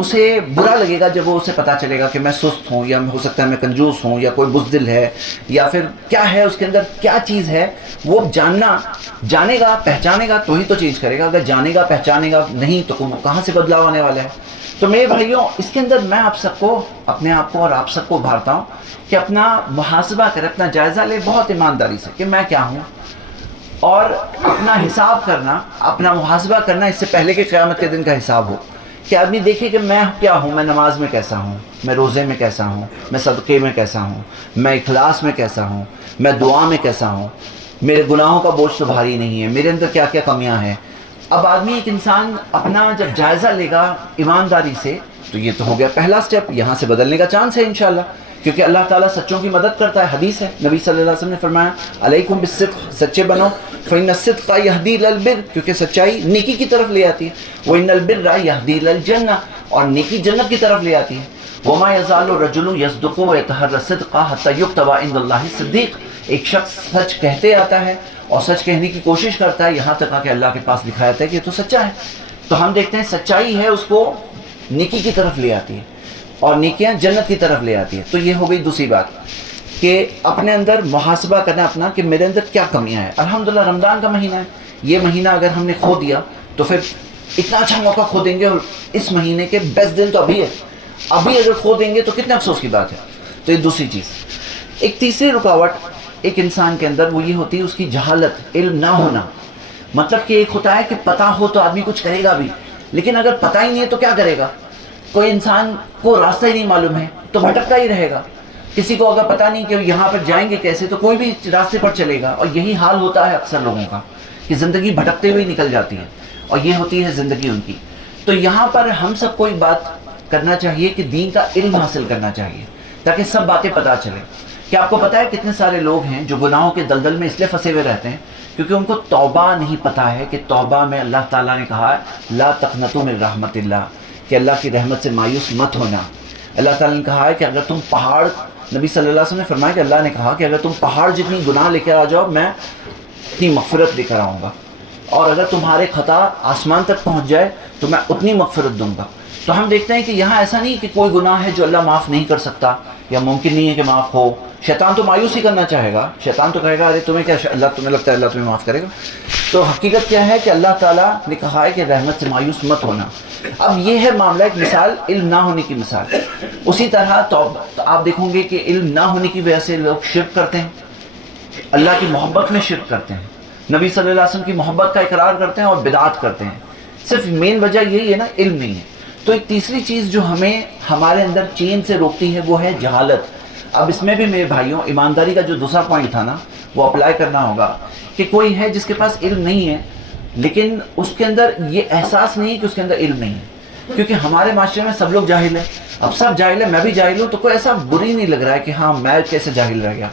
اسے برا لگے گا جب وہ اسے پتہ چلے گا کہ میں سست ہوں، یا ہو سکتا ہے میں کنجوس ہوں، یا کوئی بزدل ہے، یا پھر کیا ہے اس کے اندر کیا چیز ہے. وہ جانے گا پہچانے گا تو ہی تو چینج کرے گا. اگر جانے گا پہچانے گا نہیں تو کہاں سے بدلاؤ آنے والا ہے. تو میرے بھائیوں، اس کے اندر میں آپ سب کو، اپنے آپ کو اور آپ سب کو ابھارتا ہوں کہ اپنا محاسبہ کرے، اپنا جائزہ لے بہت ایمانداری سے کہ میں کیا ہوں، اور اپنا حساب کرنا، اپنا محاسبہ کرنا اس سے پہلے کہ قیامت کے دن کا حساب ہو، کہ آدمی دیکھے کہ میں کیا ہوں، میں نماز میں کیسا ہوں، میں روزے میں کیسا ہوں، میں صدقے میں کیسا ہوں، میں اخلاص میں کیسا ہوں، میں دعا میں کیسا ہوں، میرے گناہوں کا بوجھ تو بھاری نہیں ہے، میرے اندر کیا کیا کمیاں ہیں. اب آدمی، ایک انسان اپنا جب جائزہ لے گا ایمانداری سے، تو یہ تو ہو گیا پہلا سٹیپ. یہاں سے بدلنے کا چانس ہے انشاءاللہ، کیونکہ اللہ تعالیٰ سچوں کی مدد کرتا ہے. حدیث ہے، نبی صلی اللہ علیہ وسلم نے فرمایا علیکم بالصدق، سچے بنو، فإن الصدق یہدی الی البر، کیونکہ سچائی نیکی کی طرف لے آتی ہے. وإن البر یہدی الی الجنہ، اور نیکی جنت کی طرف لے آتی ہے. وما یزال الرجل یصدق ویتحری الصدق حتی یکتب عند اللہ صدیق. ایک شخص سچ کہتے آتا ہے اور سچ کہنے کی کوشش کرتا ہے یہاں تک کہ اللہ کے پاس لکھا جاتا ہے کہ یہ تو سچا ہے. تو ہم دیکھتے ہیں سچائی ہے اس کو نیکی کی طرف لے آتی ہے، اور نیکیاں جنت کی طرف لے آتی ہے. تو یہ ہو گئی دوسری بات کہ اپنے اندر محاسبہ کرنا اپنا کہ میرے اندر کیا کمیاں ہیں. الحمدللہ رمضان کا مہینہ ہے، یہ مہینہ اگر ہم نے کھو دیا تو پھر اتنا اچھا موقع کھو دیں گے، اور اس مہینے کے بیسٹ دن تو ابھی ہے، ابھی اگر کھو دیں گے تو کتنے افسوس کی بات ہے. تو یہ دوسری چیز. ایک تیسری رکاوٹ ایک انسان کے اندر وہ یہ ہوتی ہے اس کی جہالت، علم نہ ہونا. مطلب کہ ایک ہوتا ہے کہ پتہ ہو تو آدمی کچھ کرے گا بھی، لیکن اگر پتہ ہی نہیں ہے تو کیا کرے گا. کوئی انسان کو راستہ ہی نہیں معلوم ہے تو بھٹکتا ہی رہے گا. کسی کو اگر پتہ نہیں کہ یہاں پر جائیں گے کیسے تو کوئی بھی راستے پر چلے گا. اور یہی حال ہوتا ہے اکثر لوگوں کا کہ زندگی بھٹکتے ہوئے نکل جاتی ہے، اور یہ ہوتی ہے زندگی ان کی. تو یہاں پر ہم سب کو ایک بات کرنا چاہیے کہ دین کا علم حاصل کرنا چاہیے تاکہ سب باتیں پتہ چلیں. کہ آپ کو پتہ ہے کتنے سارے لوگ ہیں جو گناہوں کے دلدل میں اس لیے پھنسے ہوئے رہتے ہیں کیونکہ ان کو توبہ نہیں پتہ ہے کہ توبہ میں اللہ تعالیٰ نے کہا ہے لا تقنطوا من رحمت اللہ، کہ اللہ کی رحمت سے مایوس مت ہونا. اللہ تعالیٰ نے کہا ہے کہ اگر تم پہاڑ، نبی صلی اللہ علیہ وسلم نے فرمایا کہ اللہ نے کہا کہ اگر تم پہاڑ جتنی گناہ لے کر آ جاؤ میں اتنی مغفرت لے کر آؤں گا، اور اگر تمہارے خطا آسمان تک پہنچ جائے تو میں اتنی مغفرت دوں گا. تو ہم دیکھتے ہیں کہ یہاں ایسا نہیں کہ کوئی گناہ ہے جو اللہ معاف نہیں کر سکتا یا ممکن نہیں ہے کہ معاف ہو. شیطان تو مایوس ہی کرنا چاہے گا، شیطان تو کہے گا ارے تمہیں کیا، اللہ تمہیں لگتا ہے اللہ تمہیں معاف کرے گا. تو حقیقت کیا ہے کہ اللہ تعالیٰ نے کہا ہے کہ رحمت سے مایوس مت ہونا. اب یہ ہے معاملہ، ایک مثال علم نہ ہونے کی مثال. اسی طرح تو آپ دیکھیں گے کہ علم نہ ہونے کی وجہ سے لوگ شرک کرتے ہیں، اللہ کی محبت میں شرک کرتے ہیں، نبی صلی اللہ علیہ وسلم کی محبت کا اقرار کرتے ہیں اور بدعات کرتے ہیں. صرف مین وجہ یہی ہے نا، علم نہیں ہے. تو ایک تیسری چیز جو ہمیں ہمارے اندر چین سے روکتی ہے وہ ہے جہالت. اب اس میں بھی میرے بھائیوں ایمانداری کا جو دوسرا پوائنٹ تھا نا وہ اپلائی کرنا ہوگا کہ کوئی ہے جس کے پاس علم نہیں ہے لیکن اس کے اندر یہ احساس نہیں ہے کہ اس کے اندر علم نہیں ہے. کیونکہ ہمارے معاشرے میں سب لوگ جاہل ہیں. اب سب جاہل ہیں، میں بھی جاہل ہوں، تو کوئی ایسا بری نہیں لگ رہا ہے کہ ہاں میں کیسے جاہل رہ گیا،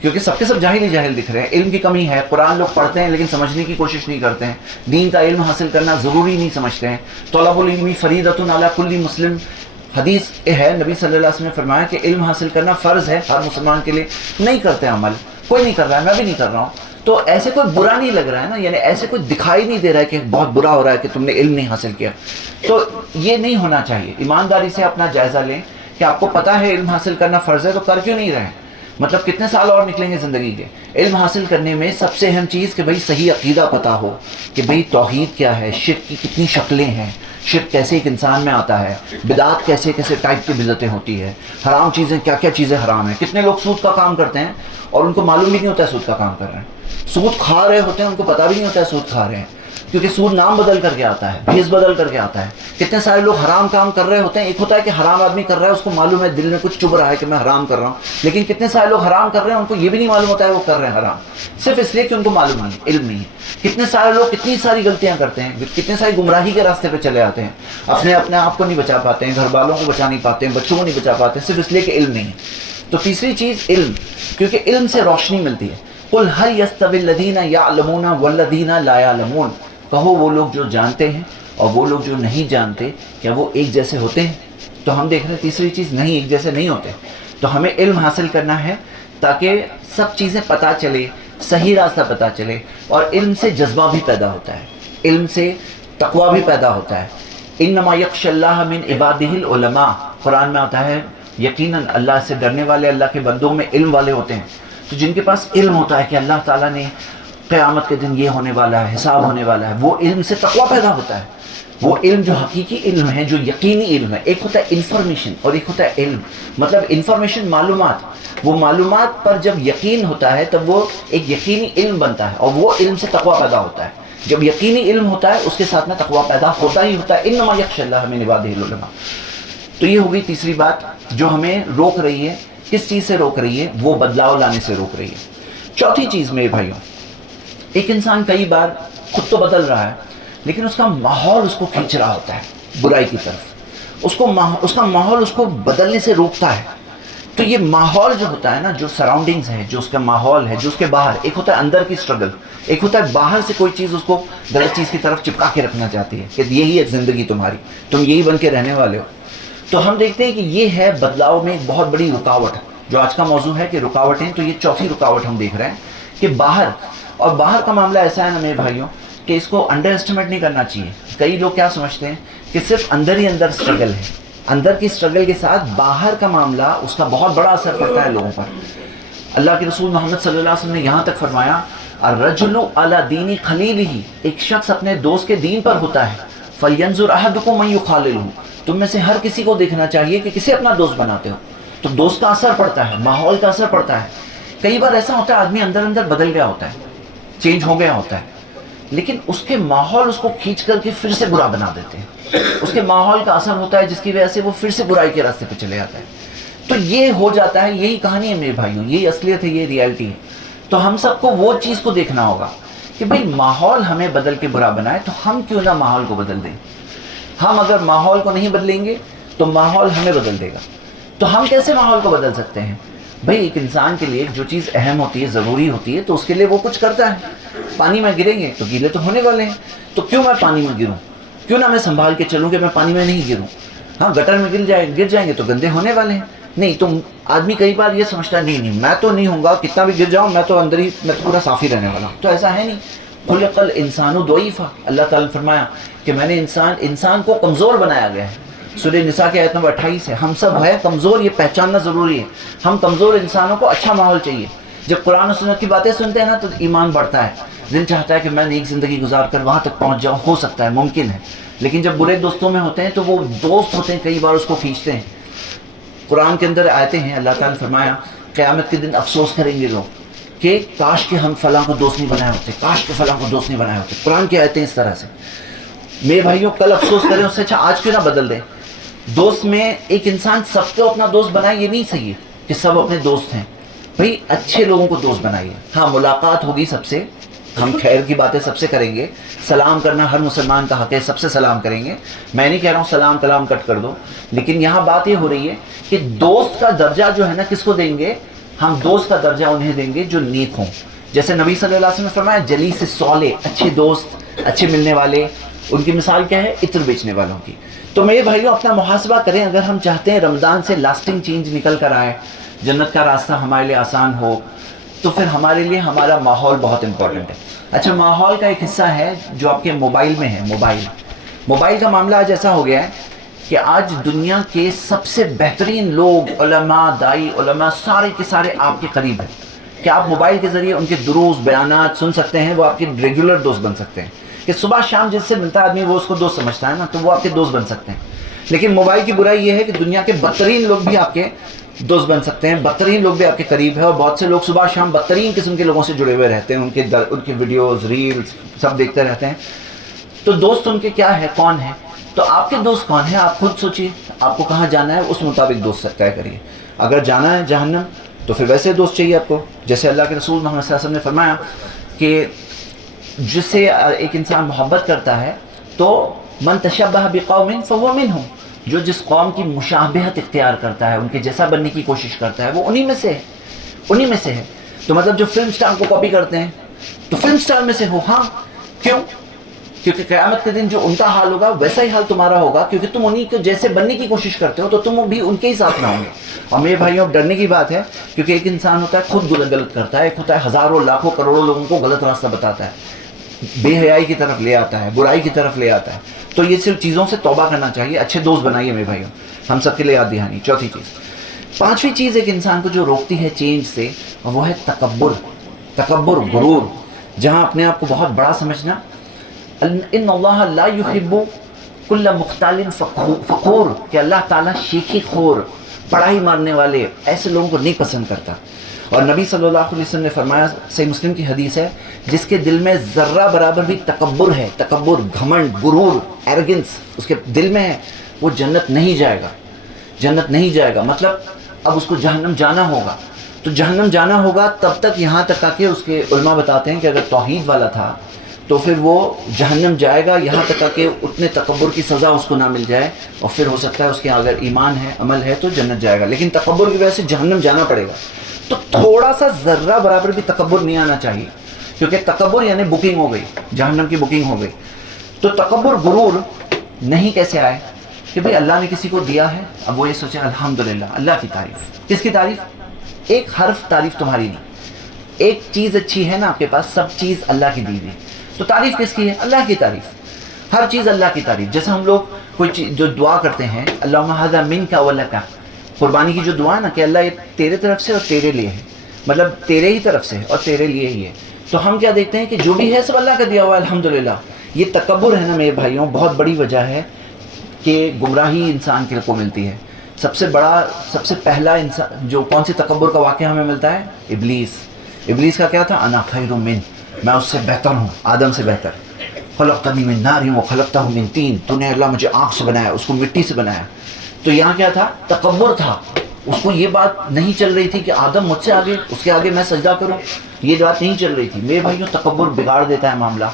کیونکہ سب کے سب جاہل ہی جاہل دکھ رہے ہیں. علم کی کمی ہے، قرآن لوگ پڑھتے ہیں لیکن سمجھنے کی کوشش نہیں کرتے ہیں، دین کا علم حاصل کرنا ضروری نہیں سمجھتے ہیں. طلب العلم فریضۃ علی کل مسلم، حدیث ہے نبی صلی اللہ علیہ وسلم نے فرمایا کہ علم حاصل کرنا فرض ہے ہر مسلمان کے لیے. نہیں کرتے عمل، کوئی نہیں کر رہا ہے، میں بھی نہیں کر رہا ہوں. تو ایسے کوئی برا نہیں لگ رہا ہے نا، یعنی ایسے کوئی دکھائی نہیں دے رہا ہے کہ بہت برا ہو رہا ہے کہ تم نے علم نہیں حاصل کیا. تو یہ نہیں ہونا چاہیے. ایمانداری سے اپنا جائزہ لیں کہ آپ کو پتہ ہے علم حاصل کرنا فرض ہے تو کر کیوں نہیں رہے. مطلب کتنے سال اور نکلیں گے زندگی کے. علم حاصل کرنے میں سب سے اہم چیز کہ بھئی صحیح عقیدہ پتہ ہو کہ بھئی توحید کیا ہے، شرک کی کتنی شکلیں ہیں، شرک کیسے ایک انسان میں آتا ہے، بدعات کیسے کیسے ٹائپ کی بدعتیں ہوتی ہے، حرام چیزیں کیا کیا چیزیں حرام ہیں. کتنے لوگ سود کا کام کرتے ہیں اور ان کو معلوم بھی نہیں ہوتا ہے سود کا کام کر رہے ہیں، سود کھا رہے ہوتے ہیں ان کو پتہ بھی نہیں ہوتا ہے سود کھا رہے ہیں، کیونکہ سود نام بدل کر کے آتا ہے، بھیس بدل کر کے آتا ہے. کتنے سارے لوگ حرام کام کر رہے ہوتے ہیں، ایک ہوتا ہے کہ حرام آدمی کر رہا ہے اس کو معلوم ہے، دل میں کچھ چبھ رہا ہے کہ میں حرام کر رہا ہوں، لیکن کتنے سارے لوگ حرام کر رہے ہیں ان کو یہ بھی نہیں معلوم ہوتا ہے وہ کر رہے ہیں حرام، صرف اس لیے کہ ان کو معلوم نہیں، علم نہیں ہے. کتنے سارے لوگ کتنی ساری غلطیاں کرتے ہیں، کتنے ساری گمراہی کے راستے پہ چلے آتے ہیں، اپنے آپ کو نہیں بچا پاتے ہیں، گھر والوں کو بچا نہیں پاتے ہیں، بچوں کو نہیں بچا پاتے، صرف اس لیے کہ علم نہیں ہے. تو تیسری چیز علم، کیونکہ علم سے روشنی ملتی ہے. قل هل يستوي الذين يعلمون والذين لا يعلمون، کہو وہ لوگ جو جانتے ہیں اور وہ لوگ جو نہیں جانتے کیا وہ ایک جیسے ہوتے ہیں. تو ہم دیکھ رہے ہیں تیسری چیز نہیں، ایک جیسے نہیں ہوتے. تو ہمیں علم حاصل کرنا ہے تاکہ سب چیزیں پتہ چلے، صحیح راستہ پتہ چلے. اور علم سے جذبہ بھی پیدا ہوتا ہے، علم سے تقویٰ بھی پیدا ہوتا ہے. انما یخشی اللہ من عبادہ العلماء، قرآن میں آتا ہے یقیناً اللہ سے ڈرنے والے اللہ کے بندوں میں علم والے ہوتے ہیں. تو جن کے پاس علم ہوتا ہے کہ اللہ تعالیٰ نے قیامت کے دن یہ ہونے والا ہے، حساب ہونے والا ہے، وہ علم سے تقویٰ پیدا ہوتا ہے. وہ علم جو حقیقی علم ہے، جو یقینی علم ہے. ایک ہوتا ہے انفارمیشن اور ایک ہوتا ہے علم. مطلب انفارمیشن معلومات، وہ معلومات پر جب یقین ہوتا ہے تب وہ ایک یقینی علم بنتا ہے، اور وہ علم سے تقویٰ پیدا ہوتا ہے. جب یقینی علم ہوتا ہے اس کے ساتھ میں تقویٰ پیدا ہوتا ہی ہوتا ہے. انما یخشی اللہ من عبادہ العلماء. تو یہ ہو گئی تیسری بات جو ہمیں روک رہی ہے. کس چیز سے روک رہی ہے؟ وہ بدلاؤ لانے سے روک رہی ہے. چوتھی چیز میرے بھائیوں، ایک انسان کئی بار خود تو بدل رہا ہے لیکن اس کا ماحول اس کو کھینچ رہا ہوتا ہے برائی کی طرف. اس کا ماحول اس کو بدلنے سے روکتا ہے. تو یہ ماحول جو ہوتا ہے نا، جو سراؤنڈنگز ہے، جو اس کا ماحول ہے، جو اس کے باہر، ایک ہوتا ہے اندر کی سٹرگل، ایک ہوتا ہے باہر سے کوئی چیز اس کو غلط چیز کی طرف چپکا کے رکھنا چاہتی ہے کہ یہی ہے زندگی تمہاری، تم یہی بن کے رہنے والے ہو. تو ہم دیکھتے ہیں کہ یہ ہے بدلاؤ میں ایک بہت بڑی رکاوٹ. جو آج کا موضوع ہے کہ رکاوٹیں، تو یہ چوتھی رکاوٹ ہم دیکھ رہے ہیں کہ باہر. اور باہر کا معاملہ ایسا ہے نا میرے بھائیوں کہ اس کو انڈر اسٹیمیٹ نہیں کرنا چاہیے. کئی لوگ کیا سمجھتے ہیں کہ صرف اندر ہی اندر سٹرگل ہے، اندر کی سٹرگل کے ساتھ باہر کا معاملہ اس کا بہت بڑا اثر پڑتا ہے لوگوں پر. اللہ کے رسول محمد صلی اللہ علیہ وسلم نے یہاں تک فرمایا الرجل علی دین خلیلہ، ایک شخص اپنے دوست کے دین پر ہوتا ہے. فلینظر احدکم من یخاللہ، تم میں سے ہر کسی کو دیکھنا چاہیے کہ کسے اپنا دوست بناتے ہو. تو دوست کا اثر پڑتا ہے، ماحول کا اثر پڑتا ہے. کئی بار ایسا ہوتا ہے آدمی اندر اندر بدل گیا ہوتا ہے، چینج ہو گیا ہوتا ہے، لیکن اس کے ماحول اس کو کھینچ کر کے پھر سے برا بنا دیتے ہیں. اس کے ماحول کا اثر ہوتا ہے جس کی وجہ سے وہ پھر سے برائی کے راستے پہ چلے جاتا ہے. تو یہ ہو جاتا ہے. یہی کہانی ہے میرے بھائیوں، یہی اصلیت ہے، یہ ریالٹی ہے. تو ہم سب کو وہ چیز کو دیکھنا ہوگا کہ بھئی ماحول ہمیں بدل کے برا بنائے تو ہم کیوں نہ ماحول کو بدل دیں. ہم اگر ماحول کو نہیں بدلیں گے تو ماحول ہمیں بدل دے گا. تو ہم کیسے ماحول کو بدل سکتے ہیں؟ بھئی ایک انسان کے لیے جو چیز اہم ہوتی ہے، ضروری ہوتی ہے، تو اس کے لیے وہ کچھ کرتا ہے. پانی میں گریں گے تو گیلے تو ہونے والے ہیں، تو کیوں میں پانی میں گروں؟ کیوں نہ میں سنبھال کے چلوں کہ میں پانی میں نہیں گروں. ہاں گٹر میں گر جائیں گے تو گندے ہونے والے ہیں. نہیں، تو آدمی کئی بار یہ سمجھتا ہے نہیں میں تو نہیں ہوں گا، کتنا بھی گر جاؤں میں تو اندر ہی، میں تو پورا صاف ہی رہنے والا ہوں. تو ایسا ہے نہیں. خلق الانسان ضعیفا، اللہ تعالیٰ نے فرمایا کہ میں نے انسان کو کمزور بنایا گیا ہے. سورہ نساء کی آیت نمبر 28 ہے. ہم سب ہے کمزور، یہ پہچاننا ضروری ہے. ہم کمزور انسانوں کو اچھا ماحول چاہیے. جب قرآن و سنت کی باتیں سنتے ہیں نا تو ایمان بڑھتا ہے. دل چاہتا ہے کہ میں نیک زندگی گزار کر وہاں تک پہنچ جاؤں. ہو سکتا ہے، ممکن ہے. لیکن جب برے دوستوں میں ہوتے ہیں تو وہ دوست ہوتے ہیں کئی بار اس کو کھینچتے ہیں. قرآن کے اندر آیتیں ہیں، اللہ تعالیٰ نے فرمایا قیامت کے دن افسوس کریں گے لوگ کہ کاش کہ ہم فلاں کو دوست نہیں بنائے ہوتے، کاش کہ فلاں کو دوست نہیں بنائے ہوتے. قرآن کی آیتیں اس طرح سے. میرے بھائیوں کل افسوس کریں اس سے اچھا آج کیوں نہ بدل دیں. دوست میں ایک انسان سب کو اپنا دوست بنائے، یہ نہیں صحیح ہے کہ سب اپنے دوست ہیں. بھئی اچھے لوگوں کو دوست بنائیے. ہاں ملاقات ہوگی سب سے، ہم خیر کی باتیں سب سے کریں گے. سلام کرنا ہر مسلمان کا حق ہے، سب سے سلام کریں گے. میں نہیں کہہ رہا ہوں سلام کلام کٹ کر دو، لیکن یہاں بات یہ ہو رہی ہے کہ دوست کا درجہ جو ہے نا کس کو دیں گے؟ ہم دوست کا درجہ انہیں دیں گے جو نیک ہوں. جیسے نبی صلی اللہ علیہ وسلم نے فرمایا جلیس صالح، اچھے دوست، اچھے ملنے والے. ان کی مثال کیا ہے؟ عطر بیچنے والوں کی. تو میرے بھائیوں اپنا محاسبہ کریں. اگر ہم چاہتے ہیں رمضان سے لاسٹنگ چینج نکل کر آئے، جنت کا راستہ ہمارے لیے آسان ہو، تو پھر ہمارے لیے ہمارا ماحول بہت امپورٹنٹ ہے. اچھا ماحول کا ایک حصہ ہے جو آپ کے موبائل میں ہے. موبائل کا معاملہ آج ایسا ہو گیا ہے کہ آج دنیا کے سب سے بہترین لوگ، علماء، دائی، علماء، سارے کے سارے آپ کے قریب ہیں کہ آپ موبائل کے ذریعے ان کے دروس بیانات سن سکتے ہیں. وہ آپ کے ریگولر دوست بن سکتے ہیں کہ صبح شام جس سے ملتا ہے آدمی وہ اس کو دوست سمجھتا ہے نا، تو وہ آپ کے دوست بن سکتے ہیں. لیکن موبائل کی برائی یہ ہے کہ دنیا کے بدترین لوگ بھی آپ کے دوست بن سکتے ہیں، بدترین لوگ بھی آپ کے قریب ہیں. اور بہت سے لوگ صبح شام بدترین قسم کے لوگوں سے جڑے ہوئے رہتے ہیں، ان کے ویڈیوز، ریلز سب دیکھتے رہتے ہیں. تو دوست ان کے کیا ہے، کون ہے؟ تو آپ کے دوست کون ہیں؟ آپ خود سوچیے. آپ کو کہاں جانا ہے اس مطابق دوست طے کریے. اگر جانا ہے جہنم تو پھر ویسے دوست چاہیے آپ کو. جیسے اللہ کے رسول محمد صلی اللہ علیہ وسلم نے فرمایا کہ جس سے ایک انسان محبت کرتا ہے تو من تشبہ بقوم فہو منہم، جو جس قوم کی مشابہت اختیار کرتا ہے، ان کے جیسا بننے کی کوشش کرتا ہے، وہ انہی میں سے ہے. تو مطلب جو فلم سٹار کو کاپی کرتے ہیں تو فلم سٹار میں سے ہو. ہاں کیوں؟ کیونکہ قیامت کے دن جو ان کا حال ہوگا ویسا ہی حال تمہارا ہوگا، کیونکہ تم انہی کے جیسے بننے کی کوشش کرتے ہو تو تم بھی ان کے ہی ساتھ نہ ہوں گے. اور میرے بھائیوں ڈرنے کی بات ہے، کیونکہ ایک انسان ہوتا ہے خود غلط کرتا ہے، ایک ہوتا ہے ہزاروں لاکھوں کروڑوں لوگوں کو غلط راستہ بتاتا ہے. بے حیائی کی طرف لے آتا ہے، برائی کی طرف لے آتا ہے. تو یہ صرف چیزوں سے توبہ کرنا چاہیے. اچھے دوست بنائیے میرے بھائیوں، ہم سب کے لیے یاد دہانی. چوتھی چیز، پانچویں چیز ایک انسان کو جو روکتی ہے چینج سے، وہ ہے تکبر. تکبر، غرور، جہاں اپنے آپ کو بہت بڑا سمجھنا. ان اللہ لا یحب کل مختال فخور، کہ اللہ تعالیٰ شیخی خور، بڑائی ماننے والے ایسے لوگوں کو نہیں پسند کرتا. اور نبی صلی اللہ علیہ وسلم نے فرمایا، صحیح مسلم کی حدیث ہے، جس کے دل میں ذرہ برابر بھی تکبر ہے، تکبر، گھمنڈ، غرور، ایروگنس اس کے دل میں ہے، وہ جنت نہیں جائے گا. جنت نہیں جائے گا مطلب اب اس کو جہنم جانا ہوگا. تو جہنم جانا ہوگا تب تک، یہاں تک آ کے اس کے علماء بتاتے ہیں کہ اگر توحید والا تھا تو پھر وہ جہنم جائے گا یہاں تک آ کے اتنے تکبر کی سزا اس کو نہ مل جائے، اور پھر ہو سکتا ہے اس کے اگر ایمان ہے، عمل ہے تو جنت جائے گا. لیکن تکبر کی وجہ سے جہنم جانا پڑے گا. تو تھوڑا سا ذرہ برابر بھی تکبر نہیں آنا چاہیے، کیونکہ تکبر یعنی بکنگ ہو گئی، جہنم کی بکنگ ہو گئی. تو تکبر، غرور نہیں کیسے آئے کہ بھئی اللہ نے کسی کو دیا ہے، اب وہ یہ سوچے الحمدللہ، اللہ کی تعریف. کس کی تعریف؟ ایک حرف تعریف تمہاری نہیں. ایک چیز اچھی ہے نا آپ کے پاس، سب چیز اللہ کی دی ہوئی. تو تعریف کس کی ہے؟ اللہ کی تعریف. ہر چیز اللہ کی تعریف. جیسے ہم لوگ کوئی چیز جو دعا کرتے ہیں، اللہم ھذا منک ولک، قربانی کی جو دعا ہے نا کہ اللہ یہ تیرے طرف سے اور تیرے لیے ہے، مطلب تیرے ہی طرف سے اور تیرے لیے ہی ہے. تو ہم کیا دیکھتے ہیں کہ جو بھی ہے سب اللہ کا دیا ہوا ہے، الحمدللہ. یہ تکبر ہے نا میرے بھائیوں، بہت بڑی وجہ ہے کہ گمراہی انسان کے کو ملتی ہے. سب سے بڑا، سب سے پہلا انسان جو کون سی تکبر کا واقعہ ہمیں ملتا ہے؟ ابلیس. ابلیس کا کیا تھا؟ انا خیر من، میں اس سے بہتر ہوں، آدم سے بہتر. خلقتنی من نار وخلقتہ من طین، تو نے اللہ مجھے آگ سے بنایا، اس کو مٹی سے بنایا. تو یہاں کیا تھا؟ تکبر تھا. اس کو یہ بات نہیں چل رہی تھی کہ آدم مجھ سے آگے، اس کے آگے میں سجدہ کروں، یہ بات نہیں چل رہی تھی. میرے بھائیوں تکبر بگاڑ دیتا ہے معاملہ.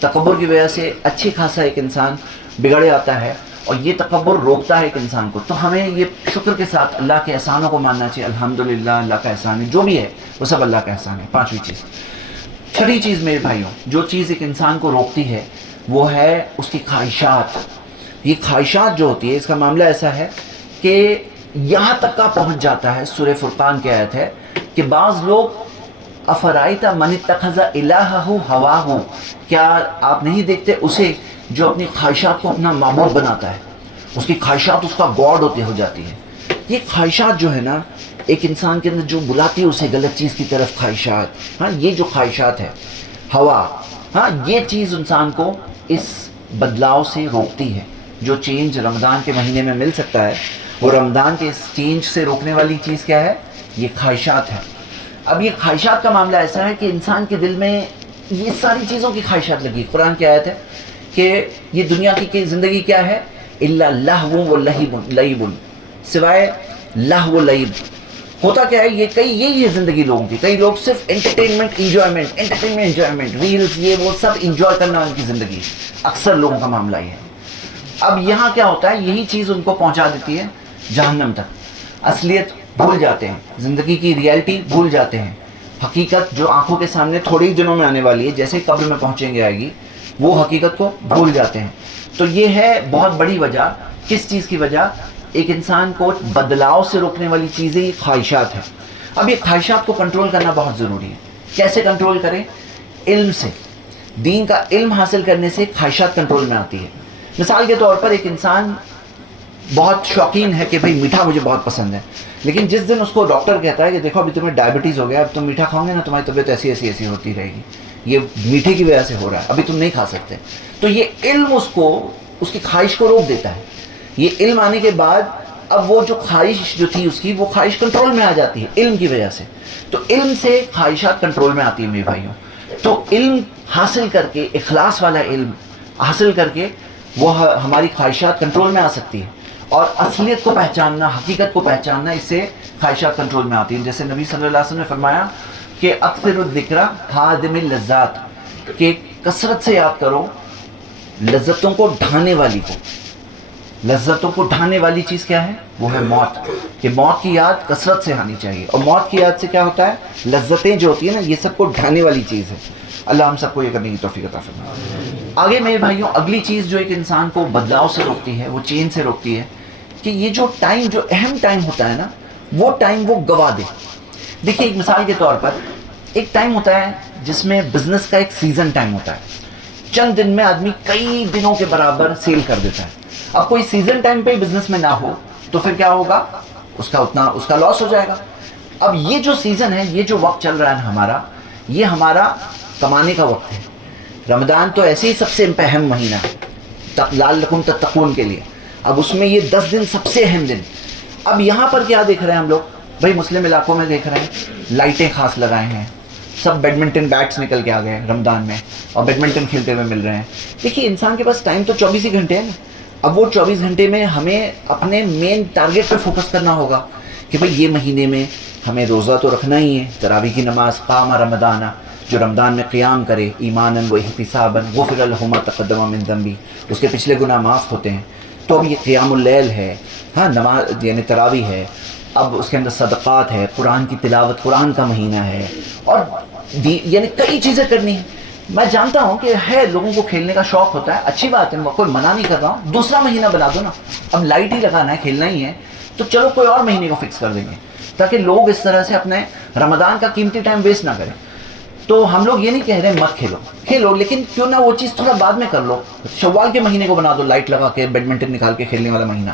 تکبر کی وجہ سے اچھی خاصا ایک انسان بگڑ جاتا ہے، اور یہ تکبر روکتا ہے ایک انسان کو. تو ہمیں یہ شکر کے ساتھ اللہ کے احسانوں کو ماننا چاہیے. الحمدللہ اللہ کا احسان ہے، جو بھی ہے وہ سب اللہ کا احسان ہے. پانچویں چیز. چھٹی چیز میرے بھائیوں، جو چیز ایک انسان کو روکتی ہے وہ ہے اس کی خواہشات. یہ خواہشات جو ہوتی ہے، اس کا معاملہ ایسا ہے کہ یہاں تک کا پہنچ جاتا ہے، سورہ فرقان کی آیت ہے کہ بعض لوگ افرائیت من اتخذ الہہ ہواہ، کیا آپ نہیں دیکھتے اسے جو اپنی خواہشات کو اپنا معبود بناتا ہے، اس کی خواہشات اس کا گاڈ ہوتے ہو جاتی ہے. یہ خواہشات جو ہے نا ایک انسان کے اندر جو بلاتی ہے اسے غلط چیز کی طرف، خواہشات. ہاں یہ جو خواہشات ہے، ہوا، ہاں یہ چیز انسان کو اس بدلاؤ سے روکتی ہے. جو چینج رمضان کے مہینے میں مل سکتا ہے، وہ رمضان کے اس چینج سے روکنے والی چیز کیا ہے؟ یہ خواہشات ہے. اب یہ خواہشات کا معاملہ ایسا ہے کہ انسان کے دل میں یہ ساری چیزوں کی خواہشات لگی. قرآن کی آیت ہے کہ یہ دنیا کی زندگی کیا ہے؟ الا لہو و لعب، سوائے لہو و لعب. ہوتا کیا ہے؟ یہ یہی ہے زندگی لوگوں کی. کئی لوگ صرف انٹرٹینمنٹ، انجوائمنٹ، ریلز، یہ وہ سب انجوائے کرنا ان کی زندگی. اکثر لوگوں کا معاملہ یہ ہے. اب یہاں کیا ہوتا ہے؟ یہی چیز ان کو پہنچا دیتی ہے جہنم تک. اصلیت بھول جاتے ہیں، زندگی کی ریالٹی بھول جاتے ہیں. حقیقت جو آنکھوں کے سامنے تھوڑے ہی دنوں میں آنے والی ہے، جیسے قبر میں پہنچیں گے آئے گی، وہ حقیقت کو بھول جاتے ہیں. تو یہ ہے بہت بڑی وجہ. کس چیز کی وجہ؟ ایک انسان کو بدلاؤ سے روکنے والی چیزیں یہ خواہشات ہیں. اب یہ خواہشات کو کنٹرول کرنا بہت ضروری ہے. کیسے کنٹرول کریں؟ علم سے. دین کا علم حاصل کرنے سے خواہشات کنٹرول میں آتی ہے. مثال کے طور پر ایک انسان بہت شوقین ہے کہ بھئی میٹھا مجھے بہت پسند ہے، لیکن جس دن اس کو ڈاکٹر کہتا ہے کہ دیکھو ابھی تمہیں ڈائبٹیز ہو گیا، اب تم میٹھا کھاؤ گے نا تمہاری طبیعت ایسی ہوتی رہے گی، یہ میٹھے کی وجہ سے ہو رہا ہے، ابھی تم نہیں کھا سکتے. تو یہ علم اس کو، اس کی خواہش کو روک دیتا ہے. یہ علم آنے کے بعد اب وہ جو خواہش جو تھی اس کی، وہ خواہش کنٹرول میں آ جاتی ہے علم کی وجہ سے. تو علم سے خواہشات کنٹرول میں آتی ہیں میرے بھائیوں. تو علم حاصل کر کے، اخلاص والا علم حاصل کر کے، وہ ہماری خواہشات کنٹرول میں آ سکتی ہے. اور اصلیت کو پہچاننا، حقیقت کو پہچاننا، اس سے خواہشات کنٹرول میں آتی ہیں. جیسے نبی صلی اللہ علیہ وسلم نے فرمایا کہ اکثر الذکر حادم اللذات، کہ کثرت سے یاد کرو لذتوں کو ڈھانے والی کو. لذتوں کو ڈھانے والی چیز کیا ہے؟ وہ ہے موت. کہ موت کی یاد کثرت سے آنی چاہیے. اور موت کی یاد سے کیا ہوتا ہے؟ لذتیں جو ہوتی ہیں نا، یہ سب کو ڈھانے والی چیز ہے. اللہ ہم سب کو یہ کرنے کی توفیق عطا فرمائے. آگے میرے بھائیوں، اگلی چیز جو ایک انسان کو بدلاؤ سے روکتی ہے، وہ چینج سے روکتی ہے، کہ یہ جو ٹائم، جو اہم ٹائم ہوتا ہے نا، وہ ٹائم وہ گوا دے. دیکھیے ایک مثال کے طور پر، ایک ٹائم ہوتا ہے جس میں بزنس کا ایک سیزن ٹائم ہوتا ہے. چند دن میں آدمی کئی دنوں کے برابر سیل کر دیتا ہے. اب کوئی سیزن ٹائم پہ بزنس میں نہ ہو تو پھر کیا ہوگا, اس کا لاس ہو جائے گا. اب یہ جو سیزن ہے, یہ جو وقت چل رہا ہے ہمارا, یہ ہمارا کمانے کا وقت ہے. رمضان تو ایسے ہی سب سے اہم مہینہ ہے لعلکم تتقون کے لیے. اب اس میں یہ 10 دن سب سے اہم دن. اب یہاں پر کیا دیکھ رہے ہیں ہم لوگ بھائی, مسلم علاقوں میں دیکھ رہے ہیں لائٹیں خاص لگائے ہیں, سب بیڈمنٹن بیٹس نکل کے آ گئے رمضان میں اور بیڈمنٹن کھیلتے ہوئے مل رہے ہیں. دیکھیے انسان کے پاس ٹائم تو 24 ہی گھنٹے ہے نا. اب وہ 24 گھنٹے میں ہمیں اپنے مین ٹارگیٹ پہ فوکس کرنا ہوگا کہ بھئی یہ مہینے میں ہمیں روزہ تو رکھنا ہی ہے, تراویح کی نماز, قام رمضان, جو رمضان میں قیام کرے ایماناً و احتساباً غفر لہ ما تقدم من ذنبہ, اس کے پچھلے گناہ معاف ہوتے ہیں. تو اب یہ قیام اللیل ہے, ہاں نماز یعنی تراویح ہے, اب اس کے اندر صدقات ہے, قرآن کی تلاوت, قرآن کا مہینہ ہے, اور یعنی کئی چیزیں کرنی ہیں. میں جانتا ہوں کہ ہے لوگوں کو کھیلنے کا شوق ہوتا ہے, اچھی بات ہے, کوئی منع نہیں کر رہا ہوں, دوسرا مہینہ بنا دو نا. اب لائٹ ہی لگانا ہے, کھیلنا ہی ہے, تو چلو کوئی اور مہینے کو فکس کر دیں گے تاکہ لوگ اس طرح سے اپنے رمضان کا قیمتی ٹائم ویسٹ نہ کریں. تو ہم لوگ یہ نہیں کہہ رہے مت کھیلو, لیکن کیوں نہ وہ چیز تھوڑا بعد میں کر لو. شوال کے مہینے کو بنا دو لائٹ لگا کے, بیڈمنٹن نکال کے کھیلنے والا مہینہ.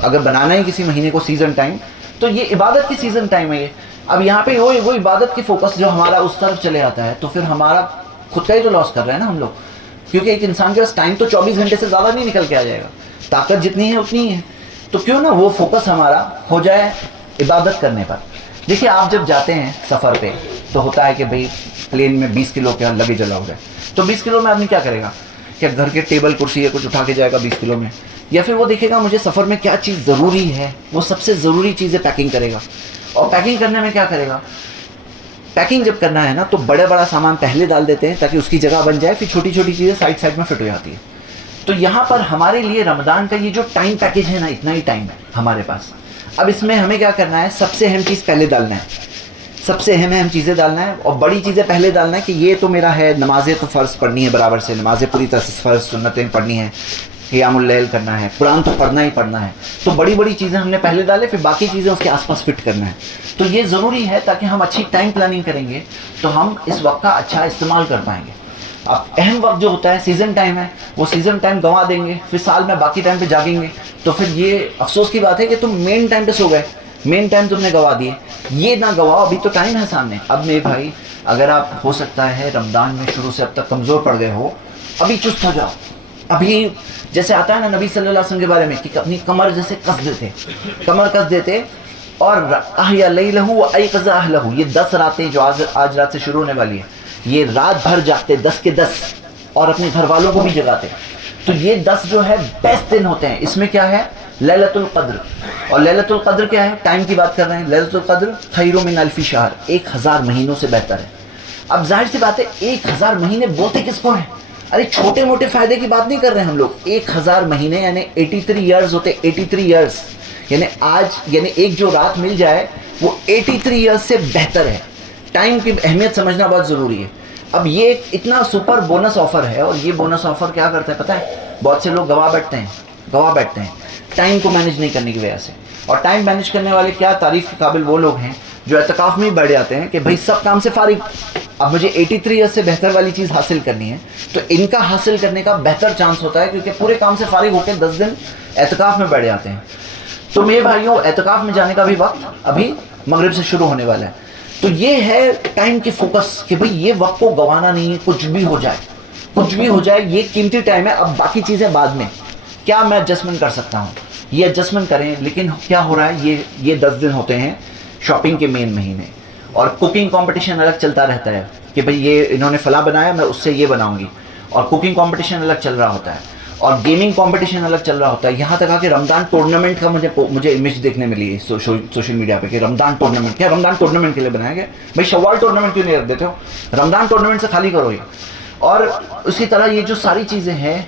اگر بنانا ہے کسی مہینے کو سیزن ٹائم, تو یہ عبادت کی سیزن ٹائم ہے یہ. اب یہاں پہ وہ عبادت کی فوکس جو ہمارا اس طرف چلے آتا ہے, تو پھر ہمارا خود کا ہی تو لاس کر رہے ہیں نا ہم لوگ. کیونکہ ایک انسان کے پاس ٹائم تو 24 گھنٹے سے زیادہ نہیں نکل کے آ جائے گا, طاقت جتنی ہے اتنی ہے. تو کیوں نہ وہ فوکس ہمارا ہو جائے عبادت کرنے پر. دیکھیے آپ جب جاتے ہیں سفر پہ تو ہوتا ہے کہ بھئی پلین میں 20 کلو کا لگیج الاؤ ہے, تو 20 کلو میں آدمی کیا کرے گا, کیا گھر کے ٹیبل کرسی ہے کچھ اٹھا کے جائے گا 20 کلو میں, یا پھر وہ دیکھے گا مجھے سفر میں کیا چیز ضروری ہے, وہ سب سے ضروری چیزیں پیکنگ کرے گا. اور پیکنگ کرنے میں کیا کرے گا, پیکنگ جب کرنا ہے نا تو بڑا سامان پہلے ڈال دیتے ہیں تاکہ اس کی جگہ بن جائے, پھر چھوٹی چھوٹی چیزیں سائڈ میں فٹ ہو جاتی ہے. تو یہاں پر ہمارے لیے رمضان کا یہ جو ٹائم پیکیج ہے نا, اتنا ہی ٹائم ہے ہمارے پاس. اب اس میں ہمیں کیا کرنا ہے, سب سے اہم چیز پہلے ڈالنا ہے, سب سے اہم چیزیں ڈالنا ہے, اور بڑی چیزیں پہلے ڈالنا ہے کہ یہ تو میرا ہے, نمازیں تو فرض پڑھنی ہے برابر سے, نمازیں پوری طرح سے فرض, سنتیں پڑھنی ہیں, قیام اللیل کرنا ہے, قرآن تو پڑھنا ہی پڑھنا ہے. تو بڑی چیزیں ہم نے پہلے ڈالے, پھر باقی چیزیں اس کے آس پاس فٹ کرنا ہے. تو یہ ضروری ہے تاکہ ہم اچھی ٹائم پلاننگ کریں گے تو ہم اس وقت کا اچھا استعمال کر پائیں گے. اب اہم وقت جو ہوتا ہے سیزن ٹائم ہے, وہ سیزن ٹائم گنوا دیں گے, پھر سال میں باقی ٹائم پہ جاگیں گے, تو پھر یہ افسوس کی بات ہے کہ تم مین ٹائم پہ سو گئے, مین ٹائم تم نے گوا دیے. یہ نہ گواؤ, ابھی تو ٹائم ہے سامنے. اب میرے بھائی اگر آپ ہو سکتا ہے رمضان میں شروع سے اب تک کمزور پڑ گئے ہو, ابھی چست ہو جاؤ. ابھی جیسے آتا ہے نا نبی صلی اللہ علیہ وسلم کے بارے میں کہ اپنی کمر جیسے کس دیتے اور احیا لیلہ و ایقظ اہلہ. یہ 10 راتیں جو آج رات سے شروع ہونے والی ہیں, یہ رات بھر جاگتے 10 کے 10, اور اپنے گھر والوں کو بھی جگاتے. تو یہ 10 جو ہے بیسٹ دن ہوتے ہیں. اس میں کیا ہے, لیلۃ القدر. اور لیلۃ القدر کیا ہے, ٹائم کی بات کر رہے ہیں, لیلۃ القدر خیر من الف شہر, 1000 مہینوں سے بہتر ہے. اب ظاہر سی بات ہے 1000 مہینے بولتے کس کو ہیں, ارے چھوٹے موٹے فائدے کی بات نہیں کر رہے ہیں ہم لوگ. 1000 مہینے یعنی 83 ایئرز ہوتے, 83 ایئرز یعنی آج یعنی ایک جو رات مل جائے وہ 83 ایئرز سے بہتر ہے. ٹائم کی اہمیت سمجھنا بہت ضروری ہے. اب یہ ایک اتنا سپر بونس آفر ہے, اور یہ بونس آفر کیا کرتا ہے پتہ ہے, بہت سے لوگ گوا بیٹھتے ہیں ٹائم کو مینیج نہیں کرنے کی وجہ سے. اور ٹائم مینیج کرنے والے کیا تعریف کے قابل وہ لوگ ہیں جو اعتکاف میں ہی بیٹھ جاتے ہیں کہ بھائی سب کام سے فارغ, اب مجھے 83 ایئرز سے بہتر والی چیز حاصل کرنی ہے, تو ان کا حاصل کرنے کا بہتر چانس ہوتا ہے کیونکہ پورے کام سے فارغ ہو کے 10 دن اعتکاف میں بیٹھ جاتے ہیں. تو میرے بھائیوں اعتکاف میں جانے کا بھی وقت ابھی مغرب سے شروع ہونے والا ہے. تو یہ ہے ٹائم کی فوکس کہ بھئی یہ وقت کو گوانا نہیں ہے, کچھ بھی ہو جائے, یہ قیمتی ٹائم ہے. اب باقی چیزیں بعد میں, کیا میں ایڈجسٹمنٹ کر سکتا ہوں, یہ ایڈجسٹمنٹ کریں. لیکن کیا ہو رہا ہے, یہ 10 دن ہوتے ہیں شاپنگ کے مین مہینے, اور کوکنگ کمپٹیشن الگ چلتا رہتا ہے کہ بھئی یہ انہوں نے فلاں بنایا میں اس سے یہ بناؤں گی, اور کوکنگ کمپٹیشن الگ چل رہا ہوتا ہے, اور گیمنگ کمپٹیشن الگ چل رہا ہوتا ہے. یہاں تک کہ رمضان ٹورنامنٹ کا مجھے امیج دیکھنے ملی ہے سوشل میڈیا پہ کہ رمضان ٹورنامنٹ, کیا رمضان ٹورنامنٹ کے لیے بنایا گیا؟ بھائی شوال ٹورنامنٹ کیوں نہیں رکھ دیتے ہو, رمضان ٹورنامنٹ سے خالی کرو یہ. اور اسی طرح یہ جو ساری چیزیں ہیں,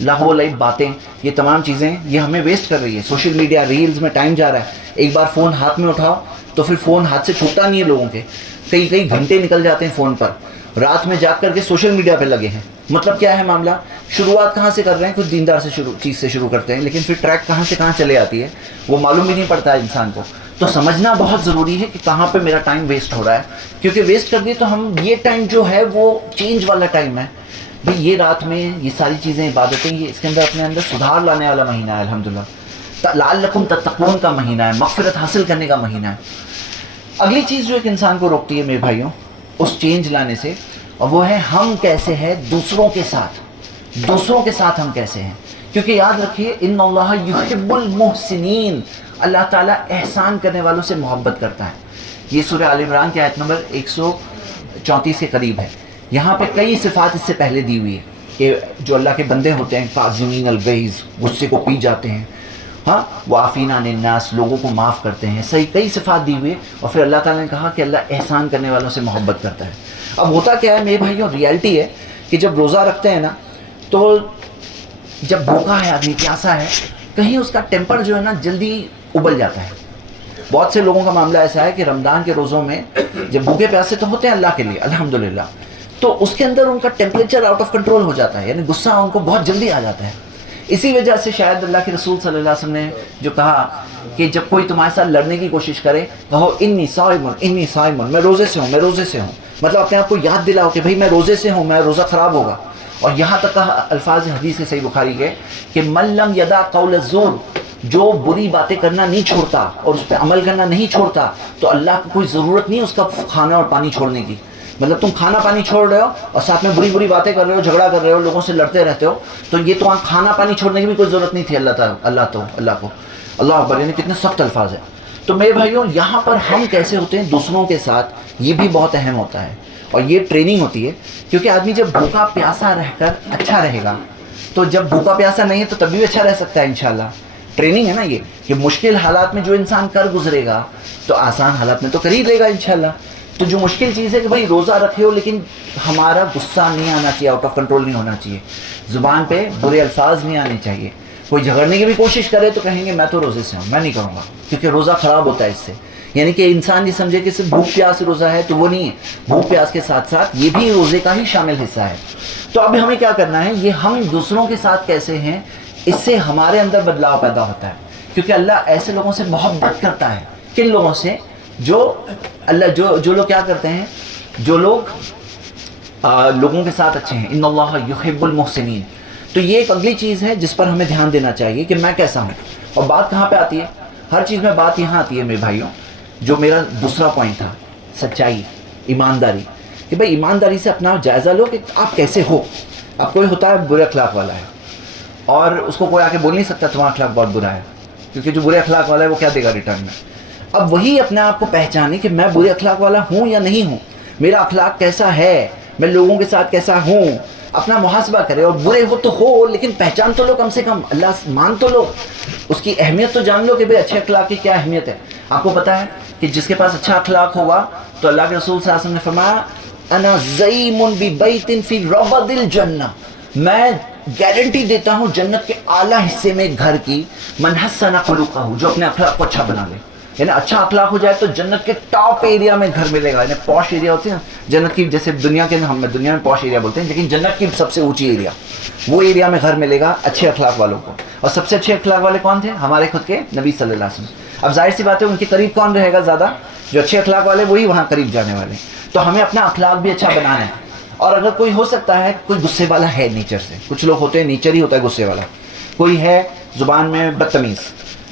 لاہو لعب باتیں, یہ تمام چیزیں یہ ہمیں ویسٹ کر رہی ہے. سوشل میڈیا ریلز میں ٹائم جا رہا ہے. ایک بار فون ہاتھ میں اٹھاؤ تو پھر فون ہاتھ سے چھوٹتا نہیں ہے لوگوں کے, کئی گھنٹے نکل جاتے ہیں فون پر. رات میں جاگ کر کے سوشل میڈیا پہ لگے ہیں. مطلب کیا ہے معاملہ, شروعات کہاں سے کر رہے ہیں, کچھ دیندار سے چیز سے شروع کرتے ہیں, لیکن پھر ٹریک کہاں سے کہاں چلے آتی ہے وہ معلوم بھی نہیں پڑتا ہے انسان کو. تو سمجھنا بہت ضروری ہے کہ کہاں پہ میرا ٹائم ویسٹ ہو رہا ہے, کیونکہ ویسٹ کر دیے تو ہم یہ ٹائم جو ہے وہ چینج والا ٹائم ہے. بھئی یہ رات میں یہ ساری چیزیں عبادتیں، یہ اس کے اندر اپنے اندر سدھار لانے والا مہینہ ہے الحمدللہ، لعلکم تتقون کا مہینہ ہے، مغفرت حاصل کرنے کا مہینہ ہے۔ اگلی چیز جو ایک انسان کو روکتی ہے میرے بھائیوں اس چینج لانے سے، اور وہ ہے ہم کیسے ہیں دوسروں کے ساتھ ہم کیسے ہیں، کیونکہ یاد رکھیے ان اللہ یحب المحسنین، اللہ تعالیٰ احسان کرنے والوں سے محبت کرتا ہے۔ یہ سورہ آل عمران کی آیت نمبر 134 کے قریب ہے۔ یہاں پہ کئی صفات اس سے پہلے دی ہوئی ہے کہ جو اللہ کے بندے ہوتے ہیں کاظمین الغیظ، غصے کو پی جاتے ہیں، ہاں وعافین عن الناس، لوگوں کو معاف کرتے ہیں، صحیح کئی صفات دی ہوئی ہے، اور پھر اللہ تعالیٰ نے کہا کہ اللہ احسان کرنے والوں سے محبت کرتا ہے۔ اب ہوتا کیا ہے میرے بھائیوں، ریالٹی ہے کہ جب روزہ رکھتے ہیں نا تو جب بھوکا ہے آدمی، پیاسا ہے، کہیں اس کا ٹیمپر جو ہے نا جلدی ابل جاتا ہے۔ بہت سے لوگوں کا معاملہ ایسا ہے کہ رمضان کے روزوں میں جب بھوکے پیاسے تو ہوتے ہیں اللہ کے لیے الحمدللہ، تو اس کے اندر ان کا ٹیمپریچر آؤٹ آف کنٹرول ہو جاتا ہے، یعنی غصہ ان کو بہت جلدی آ جاتا ہے۔ اسی وجہ سے شاید اللہ کے رسول صلی اللہ علیہ وسلم نے جو کہا کہ جب کوئی تمہارے ساتھ لڑنے کی کوشش کرے کہو انی صائم، میں روزے سے ہوں، مطلب اپنے آپ کو یاد دلاؤ کہ بھئی میں روزے سے ہوں، میں روزہ خراب ہوگا۔ اور یہاں تک کہا الفاظ حدیث ہے صحیح بخاری کے کہ من لم یدع قول الزور، جو بری باتیں کرنا نہیں چھوڑتا اور اس پہ عمل کرنا نہیں چھوڑتا تو اللہ کو کوئی ضرورت نہیں اس کا کھانا اور پانی چھوڑنے کی۔ مطلب تم کھانا پانی چھوڑ رہے ہو اور ساتھ میں بری باتیں کر رہے ہو، جھگڑا کر رہے ہو، لوگوں سے لڑتے رہتے ہو، تو یہ تو کھانا پانی چھوڑنے کی بھی کوئی ضرورت نہیں تھی اللہ کو۔ اللہ اکبر، یعنی کتنے سخت الفاظ ہیں۔ تو میرے بھائیوں یہاں پر ہم کیسے ہوتے ہیں دوسروں کے ساتھ، یہ بھی بہت اہم ہوتا ہے، اور یہ ٹریننگ ہوتی ہے، کیونکہ آدمی جب بھوکا پیاسا رہ کر اچھا رہے گا تو جب بھوکا پیاسا نہیں ہے تو تب بھی اچھا رہ سکتا ہے انشاءاللہ۔ ٹریننگ ہے نا یہ کہ مشکل حالات میں جو انسان کر گزرے گا تو آسان حالات میں تو کر ہی لے گا انشاءاللہ۔ تو جو مشکل چیز ہے کہ بھائی روزہ رکھے ہو لیکن ہمارا غصہ نہیں آنا چاہیے، آؤٹ آف کنٹرول نہیں ہونا چاہیے، زبان پہ برے الفاظ نہیں آنے چاہیے۔ کوئی جھگڑنے کی بھی کوشش کرے تو کہیں گے میں تو روزے سے ہوں، میں نہیں کروں گا، کیونکہ روزہ خراب ہوتا ہے اس سے۔ یعنی کہ انسان یہ سمجھے کہ صرف بھوک پیاس روزہ ہے تو وہ نہیں ہے، بھوک پیاس کے ساتھ ساتھ یہ بھی روزے کا ہی شامل حصہ ہے۔ تو اب ہمیں کیا کرنا ہے، یہ ہم دوسروں کے ساتھ کیسے ہیں، اس سے ہمارے اندر بدلاؤ پیدا ہوتا ہے، کیونکہ اللہ ایسے لوگوں سے محبت کرتا ہے۔ کن لوگوں سے؟ جو لوگ کیا کرتے ہیں، جو لوگ لوگوں کے ساتھ اچھے ہیں۔ ان اللہ یحب المحسنین۔ تو یہ ایک اگلی چیز ہے جس پر ہمیں دھیان دینا چاہیے کہ میں کیسا ہوں۔ اور بات کہاں پہ آتی ہے؟ ہر چیز میں بات یہاں آتی ہے میرے بھائیوں، جو میرا دوسرا پوائنٹ تھا، سچائی، ایمانداری، کہ بھائی ایمانداری سے اپنا جائزہ لو کہ آپ کیسے ہو۔ اب کوئی ہوتا ہے برے اخلاق والا ہے اور اس کو کوئی آ کے بول نہیں سکتا تمہارا اخلاق بہت برا ہے، کیونکہ جو برے اخلاق والا ہے وہ کیا دے گا ریٹرن میں۔ اب وہی اپنے آپ کو پہچانے کہ میں برے اخلاق والا ہوں یا نہیں ہوں، میرا اخلاق کیسا ہے، میں لوگوں کے ساتھ کیسا ہوں، اپنا محاسبہ کرے۔ اور برے ہو لیکن پہچان تو لو کم سے کم، اللہ مان تو لو، اس کی اہمیت تو جان لو کہ بھئی اچھے اخلاق کی کیا اہمیت ہے۔ آپ کو پتہ ہے کہ جس کے پاس اچھا اخلاق ہوگا تو اللہ کے رسول صلی اللہ علیہ وسلم نے فرمایا انا زعیم ببیت فی ربد الجنہ، میں گارنٹی دیتا ہوں جنت کے اعلیٰ حصے میں گھر کی، من حسن خلقہ، جو اپنے اخلاق کو اچھا بنا لے، یعنی اچھا اخلاق ہو جائے تو جنت کے ٹاپ ایریا میں گھر ملے گا۔ یعنی پوش ایریا ہوتے ہیں جنت کی، جیسے دنیا میں پوش ایریا بولتے ہیں، لیکن جنت کی سب سے اونچی ایریا، وہ ایریا میں گھر ملے گا اچھے اخلاق والوں کو۔ اور سب سے اچھے اخلاق والے کون تھے؟ ہمارے خود کے نبی صلی اللہ علیہ وسلم۔ اب ظاہر سی بات ہے ان کے قریب کون رہے گا زیادہ؟ جو اچھے اخلاق والے، وہی وہاں قریب جانے والے۔ تو ہمیں اپنا اخلاق بھی اچھا بنانا ہے۔ اور اگر کوئی ہو سکتا ہے کوئی غصے والا ہے نیچر سے، کچھ لوگ ہوتے ہیں نیچر ہی ہوتا ہے غصے والا، کوئی ہے زبان میں بدتمیز،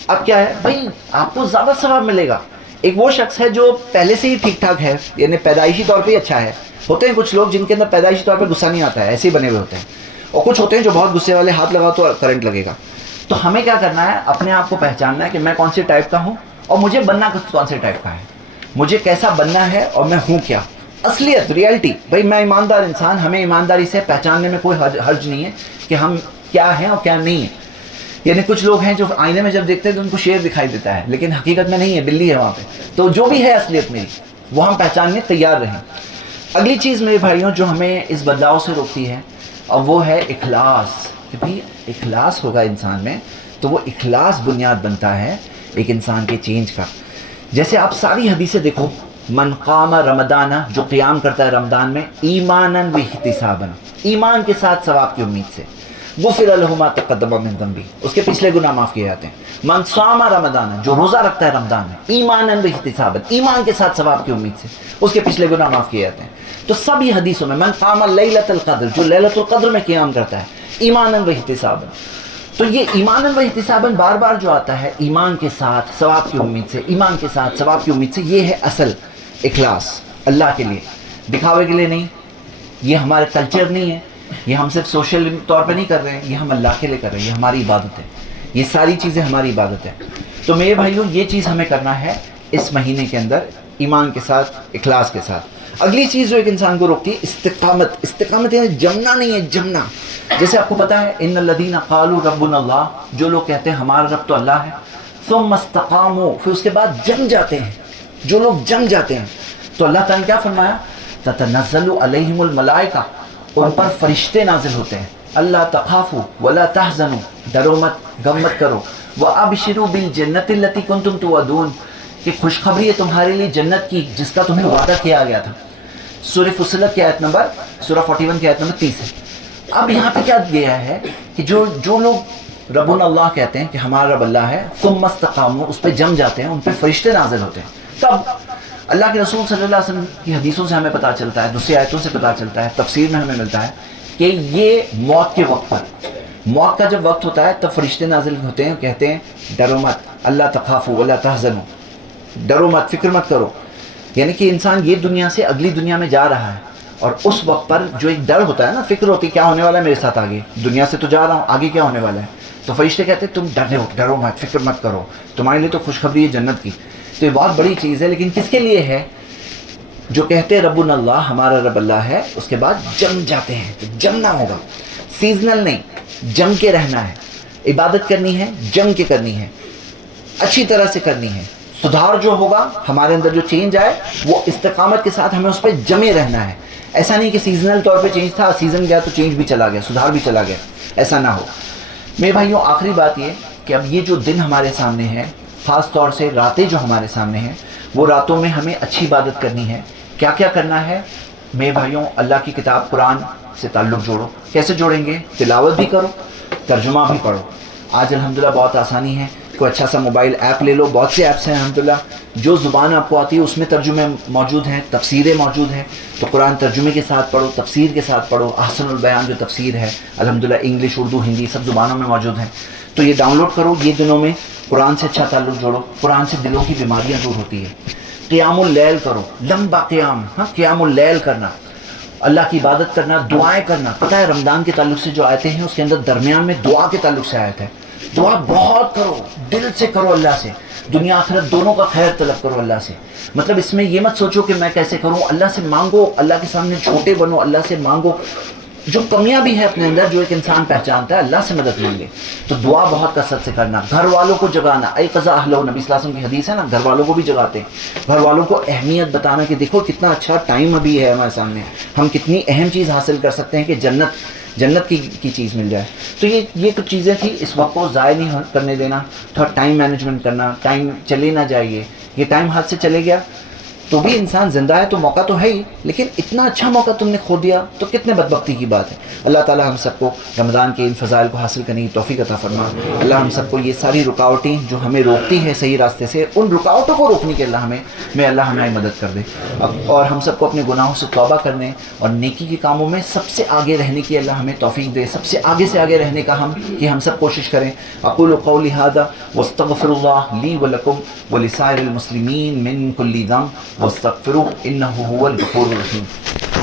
اب کیا ہے بھائی آپ کو زیادہ ثواب ملے گا۔ ایک وہ شخص ہے جو پہلے سے ہی ٹھیک ٹھاک ہے، یعنی پیدائشی طور پہ ہی اچھا ہے۔ ہوتے ہیں کچھ لوگ جن کے اندر پیدائشی طور پہ غصہ نہیں آتا ہے، ایسے ہی بنے ہوئے ہوتے ہیں، اور کچھ ہوتے ہیں جو بہت غصے والے، ہاتھ لگاؤ تو کرنٹ لگے گا۔ تو ہمیں کیا کرنا ہے، اپنے آپ کو پہچاننا ہے کہ میں کون سے ٹائپ کا ہوں اور مجھے بننا کون سے ٹائپ کا ہے، مجھے کیسا بننا ہے اور میں ہوں کیا، اصلیت، ریالٹی۔ بھائی میں ایماندار انسان، ہمیں ایمانداری سے پہچاننے میں کوئی حرج نہیں ہے کہ ہم کیا ہیں اور کیا نہیں ہیں۔ یعنی کچھ لوگ ہیں جو آئینے میں جب دیکھتے ہیں تو ان کو شیر دکھائی دیتا ہے، لیکن حقیقت میں نہیں ہے، بلی ہے وہاں پہ۔ تو جو بھی ہے اصلیت میری، وہ ہم پہچاننے تیار رہیں۔ اگلی چیز میرے بھائیوں جو ہمیں اس بدلاؤ سے روکتی ہے، اور وہ ہے اخلاص، کہ بھائی اخلاص ہوگا انسان میں تو وہ اخلاص بنیاد بنتا ہے ایک انسان کے چینج کا۔ جیسے آپ ساری حدیثیں دیکھو، من قام رمضان، جو قیام کرتا ہے رمضان میں، ایماناً و احتساباً، ایمان کے ساتھ ثواب کی امید سے، غفر لہ ما تقدم من ذنبہ، اس کے پچھلے گناہ معاف کیے جاتے ہیں۔ من صام رمضان، جو روزہ رکھتا ہے رمضان میں ایمانا و احتسابا، ایمان کے ساتھ ثواب کی امید سے، اس کے پچھلے گناہ معاف کیے جاتے ہیں۔ تو سب یہ حدیثوں میں، من قام لیلۃ القدر، جو لیلۃ القدر میں قیام کرتا ہے ایمانا و احتسابا، تو یہ ایمانا و احتسابا بار بار جو آتا ہے ایمان کے ساتھ ثواب کی امید سے، ایمان کے ساتھ ثواب کی امید سے، یہ ہے اصل اخلاص، اللہ کے لیے، دکھاوے کے لیے نہیں، یہ ہمارے کلچر نہیں ہے، یہ ہم صرف سوشل طور پہ نہیں کر رہے ہیں، یہ ہم اللہ کے لیے کر رہے ہیں، یہ ہماری عبادت ہے، یہ ساری چیزیں ہماری عبادت ہے۔ تو میرے بھائیوں یہ چیز ہمیں کرنا ہے اس مہینے کے اندر، ایمان کے ساتھ، اخلاص کے ساتھ۔ اگلی چیز جو ایک انسان کو روکتی ہے استقامت، استقامت یعنی جمنا نہیں ہے، جمنا۔ جیسے آپ کو پتا ہے ان الذین قالوا ربنا اللہ، جو لوگ کہتے ہیں ہمارا رب تو اللہ ہے، ثم استقاموا، پھر اس کے بعد جم جاتے ہیں، جو لوگ جم جاتے ہیں تو اللہ تعالیٰ نے کیا فرمایا؟ تتنزل علیہم الملائکہ، ان پر فرشتے نازل ہوتے ہیں، اللہ تخافوا ولا تحزنوا، ڈرو مت، غم مت کرو، وابشروا بالجنۃ التی کنتم توعدون، کہ خوشخبری ہے تمہارے لیے جنت کی جس کا تمہیں وعدہ کیا گیا تھا۔ سورہ فصلت کی آیت نمبر، سورہ 41 کی آیت نمبر 30 ہے۔ اب یہاں پہ کیا دیا ہے کہ جو لوگ ربنا اللہ کہتے ہیں کہ ہمارا رب اللہ ہے، ثم استقاموا، اس پہ جم جاتے ہیں، ان پہ فرشتے نازل ہوتے ہیں۔ تب اللہ کے رسول صلی اللہ علیہ وسلم کی حدیثوں سے ہمیں پتہ چلتا ہے، دوسری آیتوں سے پتہ چلتا ہے، تفسیر میں ہمیں ملتا ہے کہ یہ موت کے وقت پر، موت کا جب وقت ہوتا ہے تب فرشتے نازل ہوتے ہیں، کہتے ہیں ڈرو مت، اللہ تخافوا ولا تحزنوا، ڈرو مت، فکر مت کرو۔ یعنی کہ انسان یہ دنیا سے اگلی دنیا میں جا رہا ہے، اور اس وقت پر جو ایک ڈر ہوتا ہے نا، فکر ہوتی ہے کیا ہونے والا ہے میرے ساتھ آگے، دنیا سے تو جا رہا ہوں، آگے کیا ہونے والا ہے، تو فرشتے کہتے ہیں تم ڈرو مت، فکر مت کرو، تمہارے لیے تو خوشخبری ہے جنت کی۔ تو یہ بہت بڑی چیز ہے، لیکن کس کے لیے ہے؟ جو کہتے ہیں ربنا اللہ، ہمارا رب اللہ ہے، اس کے بعد جم جاتے ہیں، تو جمنا ہوگا، سیزنل نہیں، جم کے رہنا ہے، عبادت کرنی ہے، جم کے کرنی ہے، اچھی طرح سے کرنی ہے۔ سدھار جو ہوگا ہمارے اندر، جو چینج آئے وہ استقامت کے ساتھ ہمیں اس پہ جمے رہنا ہے۔ ایسا نہیں کہ سیزنل طور پہ چینج تھا، سیزن گیا تو چینج بھی چلا گیا، سدھار بھی چلا گیا، ایسا نہ ہو۔ میرے بھائیوں آخری بات یہ کہ اب یہ جو دن ہمارے سامنے ہے، خاص طور سے راتیں جو ہمارے سامنے ہیں، وہ راتوں میں ہمیں اچھی عبادت کرنی ہے۔ کیا کیا کرنا ہے میرے بھائیوں؟ اللہ کی کتاب قرآن سے تعلق جوڑو۔ کیسے جوڑیں گے؟ تلاوت بھی کرو، ترجمہ بھی پڑھو۔ آج الحمدللہ بہت آسانی ہے، کوئی اچھا سا موبائل ایپ لے لو، بہت سے ایپس ہیں الحمدللہ، جو زبان آپ کو آتی ہے اس میں ترجمے موجود ہیں، تفسیریں موجود ہیں، تو قرآن ترجمے کے ساتھ پڑھو، تفسیر کے ساتھ پڑھو۔ احسن البیان جو تفسیر ہے الحمدللہ انگلش، اردو، ہندی سب زبانوں میں موجود ہیں، تو یہ ڈاؤن لوڈ کرو۔ یہ دنوں میں قرآن سے اچھا تعلق جوڑو، قرآن سے دلوں کی بیماریاں دور ہوتی ہے۔ قیام اللیل کرو، لمبا قیام، قیام اللیل کرنا، اللہ کی عبادت کرنا، دعائیں کرنا۔ پتہ ہے رمضان کے تعلق سے جو آیتیں ہیں اس کے اندر درمیان میں دعا کے تعلق سے آیت ہے، دعا بہت کرو، دل سے کرو، اللہ سے، دنیا آخرت دونوں کا خیر طلب کرو اللہ سے۔ مطلب اس میں یہ مت سوچو کہ میں کیسے کروں، اللہ سے مانگو، اللہ کے سامنے چھوٹے بنو، اللہ سے مانگو۔ جو کمیاں بھی ہیں اپنے اندر، جو ایک انسان پہچانتا ہے، اللہ سے مدد مانگے۔ تو دعا بہت کثرت سے کرنا، گھر والوں کو جگانا، ایقظا اہلہ، نبی صلی اللہ علیہ وسلم کی حدیث ہے نا، گھر والوں کو بھی جگاتے ہیں، گھر والوں کو اہمیت بتانا کہ دیکھو کتنا اچھا ٹائم ابھی ہے ہمارے سامنے، ہم کتنی اہم چیز حاصل کر سکتے ہیں کہ جنت کی چیز مل جائے۔ تو یہ کچھ چیزیں تھیں، اس وقت کو ضائع نہیں کرنے دینا، تھوڑا ٹائم مینجمنٹ کرنا، ٹائم چلے نہ جائیے۔ یہ ٹائم ہاتھ سے چلے گیا تو بھی انسان زندہ ہے تو موقع تو ہے ہی، لیکن اتنا اچھا موقع تم نے کھو دیا تو کتنے بدبختی کی بات ہے۔ اللہ تعالیٰ ہم سب کو رمضان کے ان فضائل کو حاصل کرنے کی توفیق عطا فرما۔ اللہ ہم سب کو یہ ساری رکاوٹیں جو ہمیں روکتی ہیں صحیح راستے سے، ان رکاوٹوں کو روکنے کے اللہ ہماری مدد کر دے، اور ہم سب کو اپنے گناہوں سے توبہ کرنے اور نیکی کے کاموں میں سب سے آگے رہنے کی اللہ ہمیں توفیق دے، سب سے آگے رہنے کا ہم سب کوشش کریں۔ اقول قولی ھذا واستغفر اللہ لی ولکم ولسائر المسلمین من کل ذنب واستغفروه انه هو الغفور الرحیم۔